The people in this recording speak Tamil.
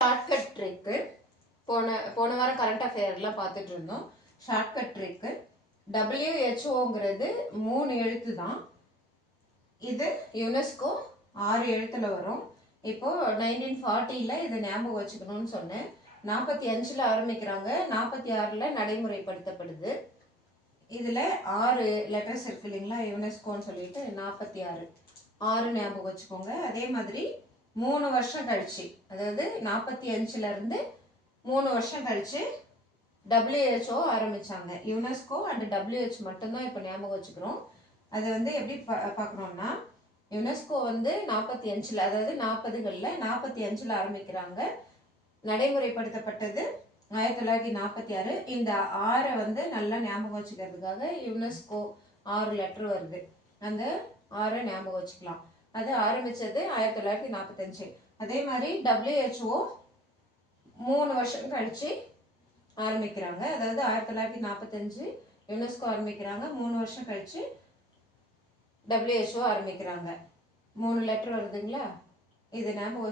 ஷார்ட்கட் ட்ரிக்கு போன வாரம் கரண்ட் அஃபேர்லாம் பார்த்துட்டு இருந்தோம். ஷார்ட்கட் ட்ரிக்கு WHOங்கிறது 3 எழுத்து தான். இது யுனெஸ்கோ 6 எழுத்துல வரும். இப்போ 1940ல் இதை ஞாபகம் வச்சுக்கணும்னு சொன்னேன். 45ல் ஆரம்பிக்கிறாங்க, 46ல் நடைமுறைப்படுத்தப்படுது. இதில் 6 லெட்டர்ஸ் இருக்கு இல்லைங்களா, யுனெஸ்கோன்னு சொல்லிட்டு 46 ஞாபகம் வச்சுக்கோங்க. அதே மாதிரி 3 வருஷம் கழிச்சு, அதாவது 45லேருந்து 3 வருஷம் கழிச்சு WHO ஆரம்பிச்சாங்க. யுனெஸ்கோ அண்ட் WHO மட்டும்தான் இப்போ ஞாபகம் வச்சுக்கிறோம். அது எப்படி பார்க்கணும்னா, யுனெஸ்கோ 45ல், அதாவது 40களில் 45ல் ஆரம்பிக்கிறாங்க. நடைமுறைப்படுத்தப்பட்டது 1946. இந்த 6 நல்லா ஞாபகம் வச்சுக்கிறதுக்காக யுனெஸ்கோ 6 லெட்டர் வருது. அந்த 6 ஞாபகம் வச்சுக்கலாம். அது ஆரம்பிச்சது 1945. அதே மாதிரி WHO 3 வருஷம் கழிச்சு ஆரம்பிக்கிறாங்க. அதாவது 1945 யுனெஸ்கோ ஆரம்பிக்கிறாங்க, 3 வருஷம் கழிச்சு WHO ஆரம்பிக்கிறாங்க. 3 லெட்டர் வருதுங்களா, இது ஞாபகம்